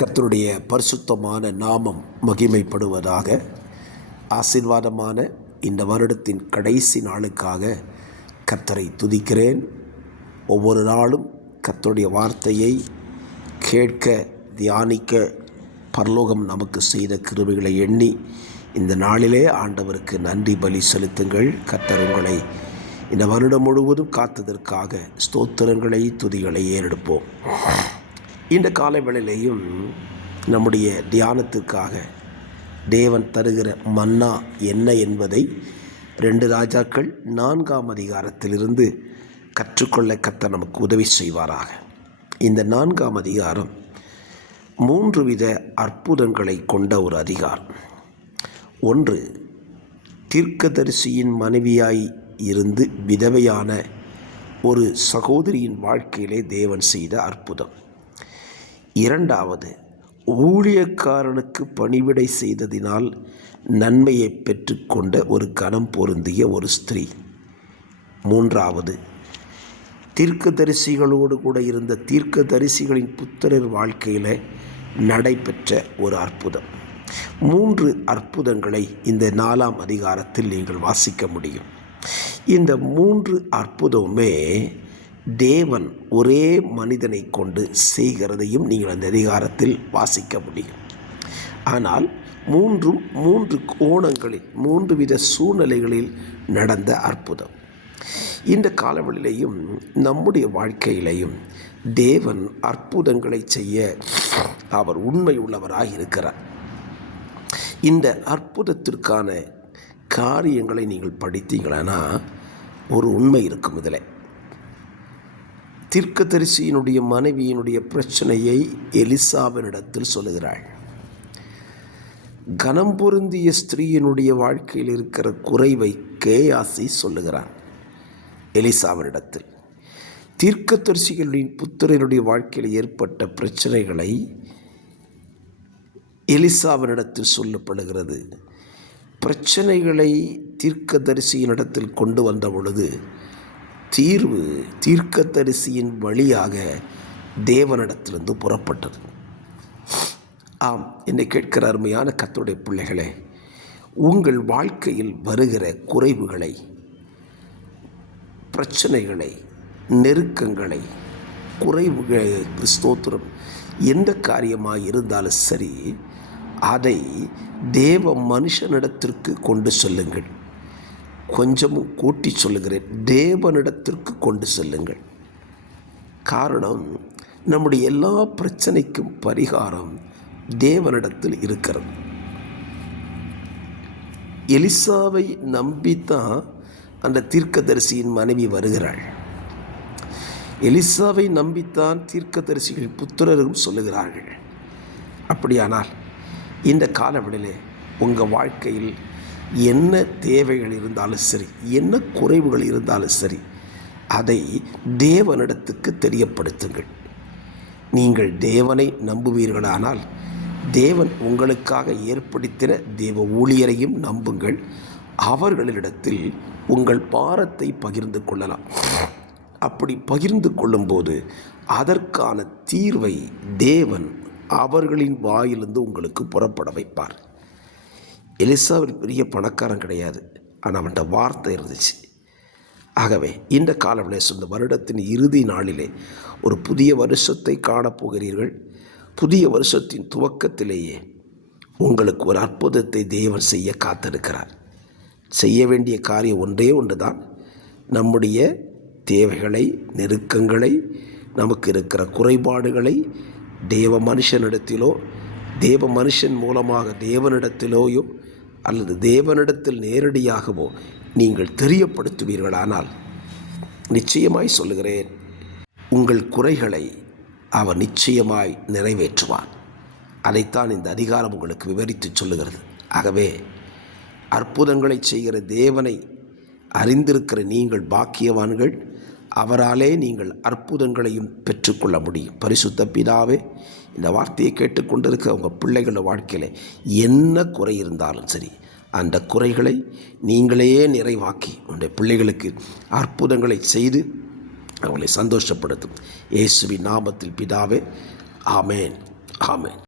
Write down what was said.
கர்த்தருடைய பரிசுத்தமான நாமம் மகிமைப்படுவதாக. ஆசீர்வாதமான இந்த வருடத்தின் கடைசி நாளுக்காக கர்த்தரை துதிக்கிறேன். ஒவ்வொரு நாளும் கர்த்தருடைய வார்த்தையை கேட்க தியானிக்க பரலோகம் நமக்கு செய்த கிருபைகளை எண்ணி இந்த நாளிலே ஆண்டவருக்கு நன்றி பலி செலுத்துங்கள். கர்த்தர் உங்களை இந்த வருடம் முழுவதும் காத்ததற்காக ஸ்தோத்திரங்களை துதிகளை ஏறெடுப்போம். இந்த காலை வேளையிலேயும் நம்முடைய தியானத்துக்காக தேவன் தருகிற மன்னா என்ன என்பதை 2 ராஜாக்கள் 4ஆம் அதிகாரத்திலிருந்து கற்றுக்கொள்ள கர்த்தர் நமக்கு உதவி செய்வாராக. இந்த 4ஆம் அதிகாரம் 3 வித அற்புதங்களை கொண்ட ஒரு அதிகாரம். 1, தீர்க்கதரிசியின் மனைவியாய் இருந்து விதவையான ஒரு சகோதரியின் வாழ்க்கையிலே தேவன் செய்த அற்புதம். 2, ஊழியக்காரனுக்கு பணிவிடை செய்ததினால் நன்மையை பெற்றுக்கொண்ட ஒரு கனம் பொருந்திய ஒரு ஸ்திரீ. 3, தீர்க்கதரிசிகளோடு கூட இருந்த தீர்க்கதரிசிகளின் புத்திரர் வாழ்க்கையில் நடைபெற்ற ஒரு அற்புதம். 3 அற்புதங்களை இந்த 4ஆம் அதிகாரத்தில் நீங்கள் வாசிக்க முடியும். இந்த 3 அற்புதமுமே தேவன் ஒரே மனிதனை கொண்டு செய்கிறதையும் நீங்கள் அந்த அதிகாரத்தில் வாசிக்க முடியும். ஆனால் 3 கோணங்களில் 3 வித சூழ்நிலைகளில் நடந்த அற்புதம். இந்த காலவெளியிலையும் நம்முடைய வாழ்க்கையிலையும் தேவன் அற்புதங்களை செய்ய அவர் உண்மை உள்ளவராக இருக்கிறார். இந்த அற்புதத்திற்கான காரியங்களை நீங்கள் படித்தீங்களா ஒரு உண்மை இருக்கும். இதில் தீர்க்கதரிசியினுடைய மனைவியினுடைய பிரச்சனையை எலிசாவினிடத்தில் சொல்லுகிறாள். கனம் பொருந்திய ஸ்திரீயினுடைய வாழ்க்கையில் இருக்கிற குறைவை கேயாசி சொல்லுகிறான் எலிசாவினிடத்தில். தீர்க்கதரிசிகளின் புத்திரனுடைய வாழ்க்கையில் ஏற்பட்ட பிரச்சனைகளை எலிசாவினிடத்தில் சொல்லப்படுகிறது. பிரச்சனைகளை தீர்க்கதரிசியினிடத்தில் கொண்டு வந்த பொழுது தீர்வு தீர்க்கதரிசியின் வழியாக தேவனிடத்திலிருந்து புறப்பட்டது. ஆம், என்னை கேட்கிற அருமையான கர்த்தருடைய பிள்ளைகளே, உங்கள் வாழ்க்கையில் வருகிற குறைவுகளை, பிரச்சனைகளை, நெருக்கங்களை, குறைவுகளை, ஸ்தோத்திரம், எந்த காரியமாக இருந்தாலும் சரி, அதை தேவ மனுஷனிடத்திற்கு கொண்டு செல்லுங்கள். கொஞ்சமும் கூட்டி சொல்லுகிறேன், தேவனிடத்திற்கு கொண்டு செல்லுங்கள். காரணம், நம்முடைய எல்லா பிரச்சனைக்கும் பரிகாரம் தேவனிடத்தில் இருக்கிறது. எலிசாவை நம்பித்தான் அந்த தீர்க்கதரிசியின் மனைவி வருகிறாள். எலிசாவை நம்பித்தான் தீர்க்கதரிசிகள் புத்திரரும் சொல்லுகிறார்கள். அப்படியானால் இந்த காலவெளியிலே உங்கள் வாழ்க்கையில் என்ன தேவைகள் இருந்தாலும் சரி, என்ன குறைவுகள் இருந்தாலும் சரி, அதை தேவனிடத்துக்கு தெரியப்படுத்துங்கள். நீங்கள் தேவனை நம்புவீர்களானால் தேவன் உங்களுக்காக ஏற்படுத்தின தேவ ஊழியரையும் நம்புங்கள். அவர்களிடத்தில் உங்கள் பாரத்தை பகிர்ந்து கொள்ளலாம். அப்படி பகிர்ந்து கொள்ளும்போது அதற்கான தீர்வை தேவன் அவர்களின் வாயிலிருந்து உங்களுக்கு புறப்பட வைப்பார். எலிசாவின் பெரிய பணக்காரன் கிடையாது, ஆனால் அவன்கிட்ட வார்த்தை இருந்துச்சு. ஆகவே இந்த காலவெளியில் இந்த வருடத்தின் இறுதி நாளிலே ஒரு புதிய வருஷத்தை காணப்போகிறீர்கள். புதிய வருஷத்தின் துவக்கத்திலேயே உங்களுக்கு ஒரு அற்புதத்தை தேவன் செய்ய காத்திருக்கிறார். செய்ய வேண்டிய காரியம் ஒன்று தான். நம்முடைய தேவைகளை, நெருக்கங்களை, நமக்கு இருக்கிற குறைபாடுகளை தேவ மனுஷனிடத்திலோ, தேவ மனுஷன் மூலமாக தேவனிடத்திலோயோ அல்லது தேவனிடத்தில் நேரடியாகவோ நீங்கள் தெரியப்படுத்துவீர்களானால் நிச்சயமாய் சொல்லுகிறேன், உங்கள் குறைகளை அவர் நிச்சயமாய் நிறைவேற்றுவார். அதைத்தான் இந்த அதிகாரம் உங்களுக்கு விவரித்து சொல்லுகிறது. ஆகவே அற்புதங்களை செய்கிற தேவனை அறிந்திருக்கிற நீங்கள் பாக்கியவான்கள். அவராலே நீங்கள் அற்புதங்களையும் பெற்றுக்கொள்ள முடியும். பரிசுத்த பிதாவே, இந்த வார்த்தையை கேட்டுக்கொண்டிருக்க உங்கள் பிள்ளைகளோட வாழ்க்கையில் என்ன குறை இருந்தாலும் சரி, அந்த குறைகளை நீங்களே நிறைவாக்கி உங்களுடைய பிள்ளைகளுக்கு அற்புதங்களை செய்து அவங்களை சந்தோஷப்படுத்தும். இயேசுவின் நாமத்தில் பிதாவே, ஆமேன், ஆமேன்.